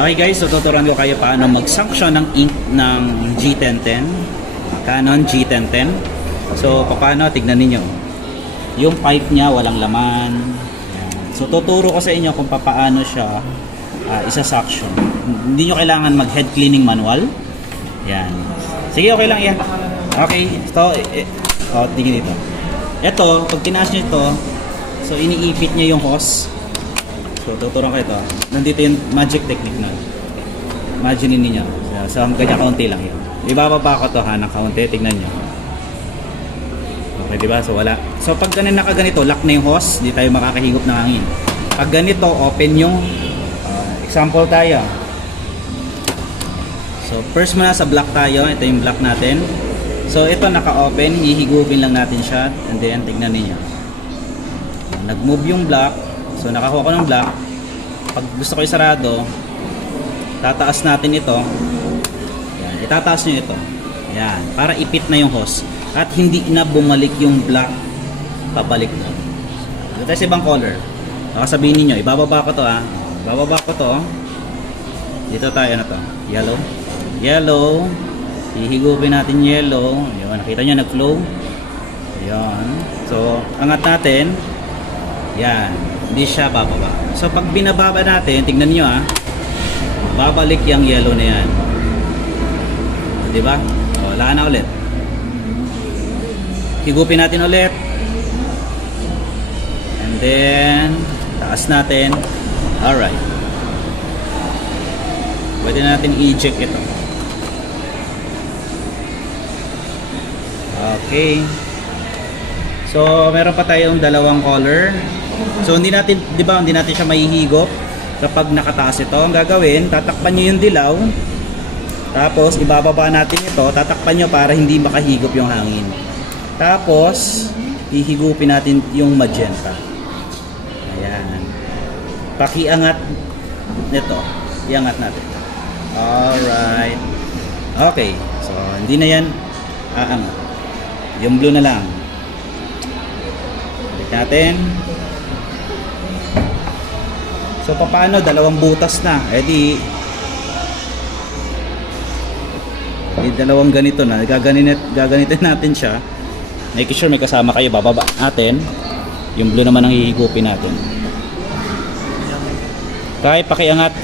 Okay guys, so tuturuan ko kayo paano mag-suction ng ink ng G1010, Canon G1010. So paano, tignan ninyo. Yung pipe niya walang laman. So tuturo ko sa inyo kung paano siya isa-suction. Hindi nyo kailangan mag-head cleaning manual. Yan. Sige, okay lang yan. Okay, ito, tingin dito. Ito, pag tinaas nyo ito, so iniipit niya yung hose. So tuturuan ko ito. Nandito yung magic technique na. Imagine niyo. So ganyan kaunti lang yun. Ibababa ko to ng kaunti, tignan niyo. Okay, di ba? So wala. So pag nakaganito, lock na yung hose, di tayo makakahigop ng hangin. Pag ganito, open yung example tayo. So first muna sa block tayo, ito yung block natin. So ito naka-open, hihigupin lang natin siya and then tignan niyo. Nag-move yung block. So nakakuha ko ng block. Pag gusto ko isarado, tataas natin ito. Yan, itataas nyo ito. Yan, para ipit na yung hose. At hindi na bumalik yung block pabalik na. So, tayo sa ibang color. Baka sabihin niyo, ibababa ko to Ibababa ko to. Dito tayo na to. Yellow. Yellow. Hihigupin natin yellow. Yun, nakita nyo nag-flow. Yan. So, angat natin. Yan. Hindi siya bababa. So pag binababa natin, tignan niyo babalik yung yellow na yan. Di ba? O, wala na ulit. Higupin natin ulit. And then taas natin. Alright. Pwede natin i-eject ito. Okay. So meron pa tayong dalawang color. So hindi natin, 'di ba, hindi natin siya mahihigop kapag nakataas ito. Ang gagawin, tatakpan niyo yung dilaw. Tapos ibababa natin ito, tatakpan niyo para hindi makahigop yung hangin. Tapos ihigupin natin yung magenta. Ayan. Pakiangat nito. Iangat natin. Alright. Okay. So hindi na yan aangat. Yung blue na lang. Balik natin. So paano, dalawang butas na. Di dalawang ganito na. Gaganitin natin siya. Make sure may kasama kayo. Bababa natin. Yung blue naman ang hihigupin natin. Kahit pakiangat.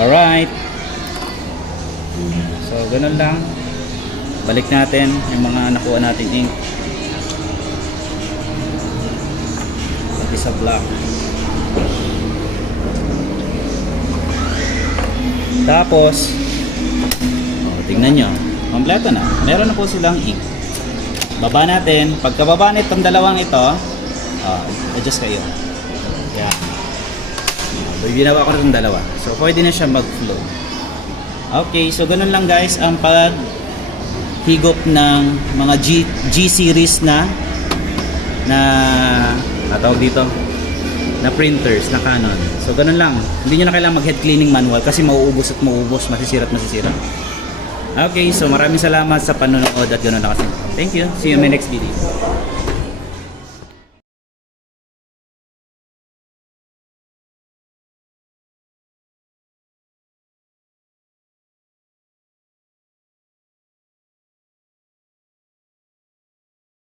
Alright. So ganun lang. Balik natin yung mga nakuha natin ink. Sa block. Tapos tingnan nyo, kompleto na. Meron na po silang ink. Baba natin. Pagkababa nitong dalawang ito, adjust kayo. Yan. Binawa ko na itong dalawa. So pwede na siya mag-flow. Okay, so ganun lang guys ang paghigop ng mga G series na tawag dito na printers na Canon. So ganun lang. Hindi nyo na kailangan mag head cleaning manual kasi mauubos at mauubos, masisira at masisira. Okay, so maraming salamat sa panonood at ganun na kasi. Thank you. See you in my next video.